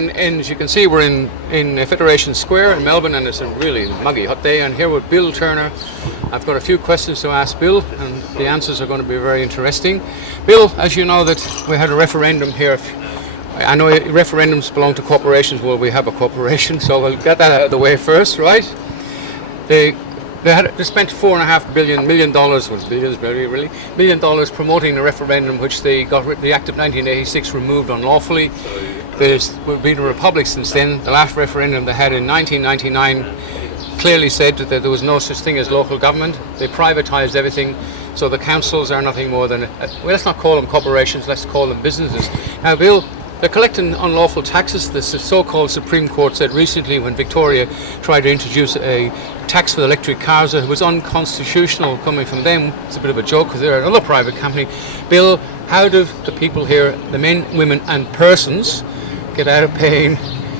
Melbourne, and as you can see, we're in Federation Square in Melbourne, and it's a really muggy hot day. And here with Bill Turner, I've got a few questions to ask Bill, and the answers are going to be very interesting. Bill, as you know, that we had a referendum here. I know referendums belong to corporations. Well, we have a corporation, so we'll get that out of the way first, right? They spent $4.5 million promoting the referendum, which they got the Act of 1986 removed unlawfully. There's been a republic since then. The last referendum they had in 1999 clearly said that there was no such thing as local government. They privatized everything, so the councils are nothing more than, well, let's not call them corporations, let's call them businesses. Now, Bill, they're collecting unlawful taxes. The so-called Supreme Court said recently, when Victoria tried to introduce a tax for electric cars, it was unconstitutional coming from them. It's a bit of a joke because they're another private company. Bill, how do the people here, the men, women and persons, get out of paying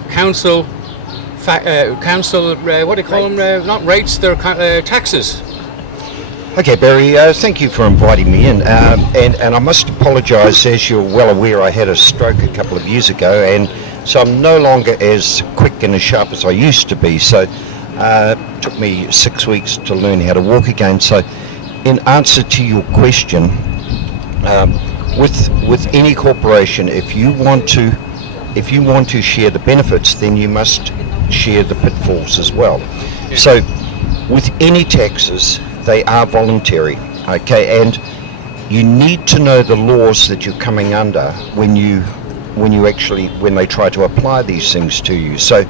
council, what do you call them? Not rates, they're taxes. Okay, Barry, thank you for inviting me in. And I must apologise, as you're well aware, I had a stroke a couple of years ago, and so I'm no longer as quick and as sharp as I used to be. So it took me 6 weeks to learn how to walk again. So in answer to your question, with any corporation, if you want to share the benefits, then you must share the pitfalls as well. Yeah. So with any taxes, they are voluntary, okay, and you need to know the laws that you're coming under when they try to apply these things to you. So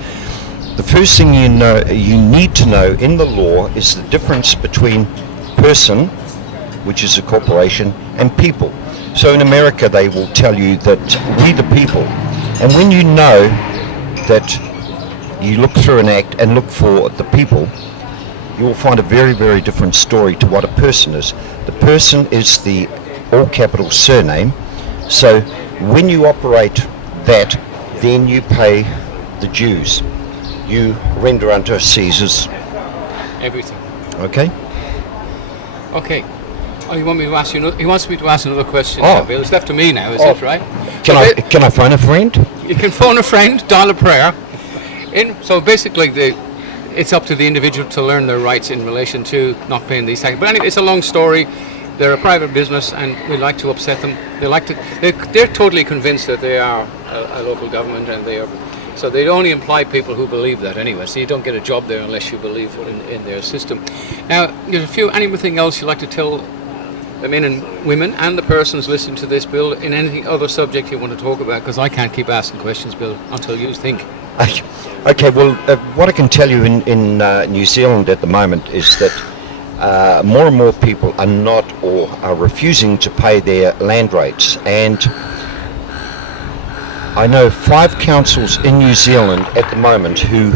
the first thing you need to know in the law is the difference between person, which is a corporation, and people. So in America they will tell you that we the people, and when you know that you look through an act and look for the people, you will find a very, very different story to what a person is. The person is the all capital surname. So when you operate that, then you pay the dues. You render unto Caesar's Everything. Okay. Okay. Oh, you want me to ask you? He wants me to ask another question. Oh. Now, Bill, it's left to me now, is it right? Can I phone a friend? You can phone a friend, dial a prayer. So basically, it's up to the individual to learn their rights in relation to not paying these taxes. But anyway, it's a long story. They're a private business, and we like to upset them. They're totally convinced that they are a local government, and they are. So they only employ people who believe that anyway. So you don't get a job there unless you believe in their system. Now, there's anything else you'd like to tell the men and women and the persons listening to this, Bill, in any other subject you want to talk about? Because I can't keep asking questions, Bill, until you think. Okay, well, what I can tell you in New Zealand at the moment is that more and more people are not or are refusing to pay their land rates. And I know 5 councils in New Zealand at the moment who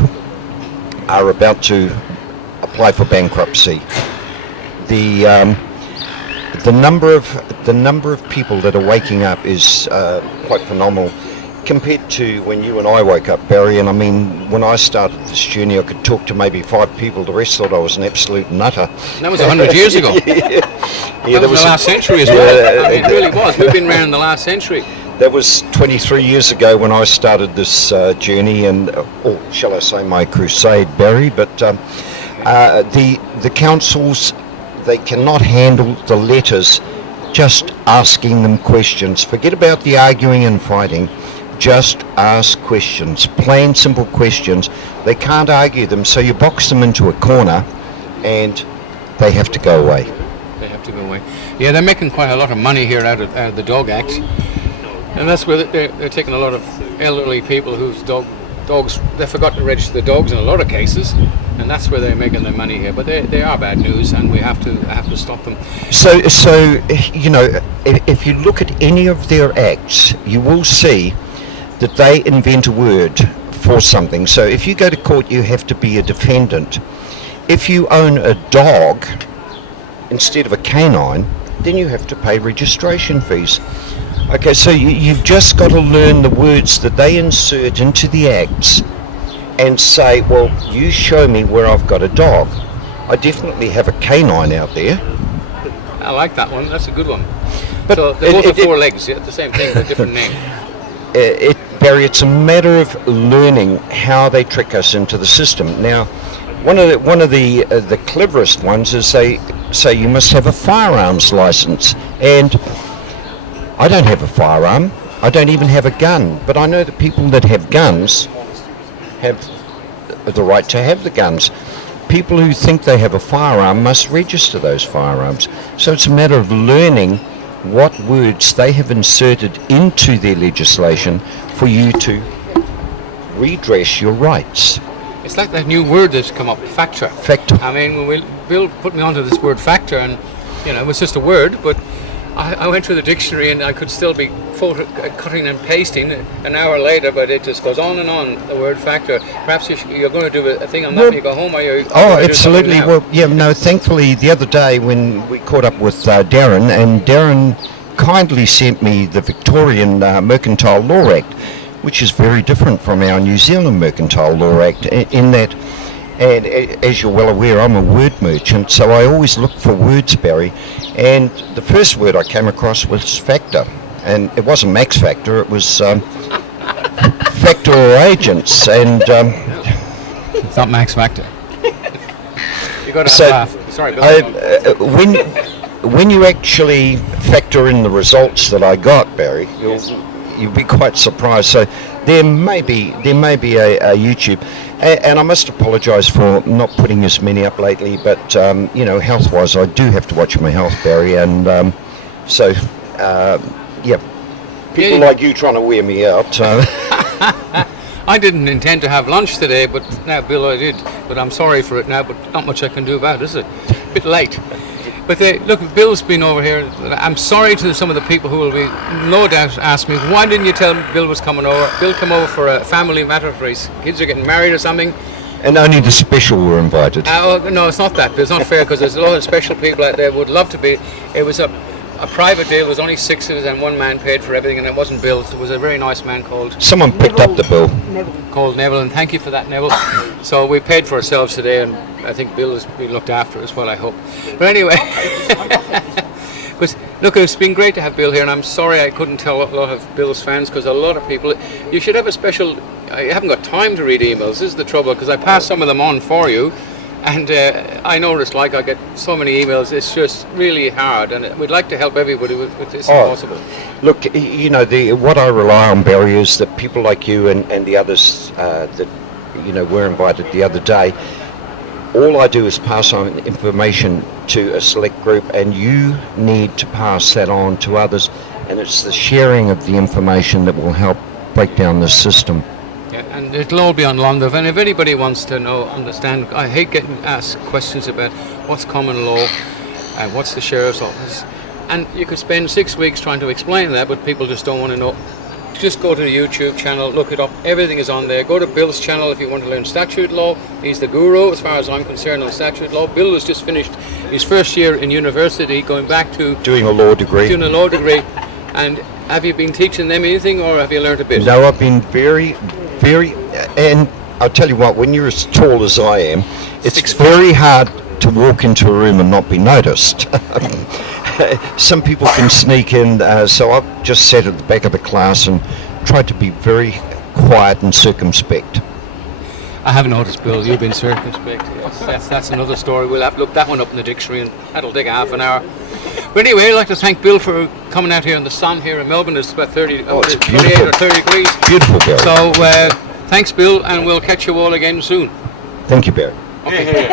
are about to apply for bankruptcy. The number of people that are waking up is quite phenomenal compared to when you and I woke up, Barry. And I mean, when I started this journey, I could talk to maybe 5 people. The rest thought I was an absolute nutter. That was 100 years ago. Yeah, that was the last century as well. It really was. We've been around the last century. That was 23 years ago when I started this journey, and or shall I say my crusade, Barry. But the councils, they cannot handle the letters just asking them questions. Forget about the arguing and fighting. Just ask questions, plain simple questions. They can't argue them, so you box them into a corner and they have to go away. They have to go away. Yeah, they're making quite a lot of money here out of the Dog Act. And that's where they're taking a lot of elderly people whose dogs, they forgot to register the dogs in a lot of cases, and that's where they're making their money here. But they are bad news, and we have to stop them. So you know, if you look at any of their acts, you will see that they invent a word for something. So if you go to court, you have to be a defendant. If you own a dog instead of a canine, then you have to pay registration fees. Okay, so you've just got to learn the words that they insert into the acts and say, well, you show me where I've got a dog. I definitely have a canine out there. I like that one. That's a good one. But so they both have 4 legs. Yeah, the same thing, but different name. Barry, it's a matter of learning how they trick us into the system. Now, one of the cleverest ones is they say you must have a firearms license, and I don't have a firearm. I don't even have a gun, but I know that people that have guns have the right to have the guns. People who think they have a firearm must register those firearms. So it's a matter of learning what words they have inserted into their legislation for you to redress your rights. It's like that new word that's come up, factor. Factor. I mean, Bill put me onto this word factor, and it was just a word, but I went through the dictionary and I could still be cutting and pasting an hour later, but it just goes on and on, the word factor. Perhaps you're going to do a thing on that when you go home, or you? Oh, absolutely. Well, yeah, no, thankfully the other day when we caught up with Darren, and Darren kindly sent me the Victorian Mercantile Law Act, which is very different from our New Zealand Mercantile Law Act in that, and as you're well aware, I'm a word merchant, so I always look for words, Barry, and the first word I came across was factor, and it wasn't max factor, it was factor or agents, and it's not max factor. You got to laugh. Sorry, when you actually factor in the results that I got, Barry, you'll be quite surprised. So there may be a YouTube, and I must apologise for not putting as many up lately. But health-wise, I do have to watch my health, Barry, and people like you trying to wear me out. I didn't intend to have lunch today, but now, Bill, I did. But I'm sorry for it now. But not much I can do about it, is it? A bit late. But look, Bill's been over here. I'm sorry to some of the people who will be no doubt ask me, why didn't you tell me Bill was coming over? Bill came over for a family matter, for his kids are getting married or something. And only the special were invited. No, it's not that. It's not fair, because there's a lot of special people out there who would love to be. It was a private deal. There was only 6 of us, and one man paid for everything, and it wasn't Bill. It was a very nice man called... Someone picked up the bill. Called Neville, and thank you for that, Neville. So we paid for ourselves today, and I think Bill has been looked after as well, I hope. But anyway, but look, it's been great to have Bill here, and I'm sorry I couldn't tell a lot of Bill's fans, because a lot of people... You should have a special... I haven't got time to read emails. This is the trouble, because I pass some of them on for you. And I know what it's like. I get so many emails. It's just really hard, and we'd like to help everybody with this if possible. Look, what I rely on, Barry, is that people like you and the others that were invited the other day. All I do is pass on information to a select group, and you need to pass that on to others. And it's the sharing of the information that will help break down the system. Yeah, and it'll all be on London. And if anybody wants to understand, I hate getting asked questions about what's common law and what's the sheriff's office. And you could spend 6 weeks trying to explain that, but people just don't want to know. Just go to the YouTube channel, look it up. Everything is on there. Go to Bill's channel if you want to learn statute law. He's the guru as far as I'm concerned on statute law. Bill has just finished his first year in university, going back to doing a law degree. And have you been teaching them anything, or have you learned a bit? No, I've been very, and I'll tell you what, when you're as tall as I am, it's very hard to walk into a room and not be noticed. Some people can sneak in, so I've just sat at the back of the class and tried to be very quiet and circumspect. I have noticed, Bill, you've been circumspect. Yes, that's another story. We'll have to look that one up in the dictionary, and that'll take half an hour. But anyway, I'd like to thank Bill for coming out here in the sun here in Melbourne. It's about 28 or 30 degrees. Beautiful, Barry. So thanks, Bill, and we'll catch you all again soon. Thank you, Barry. Okay.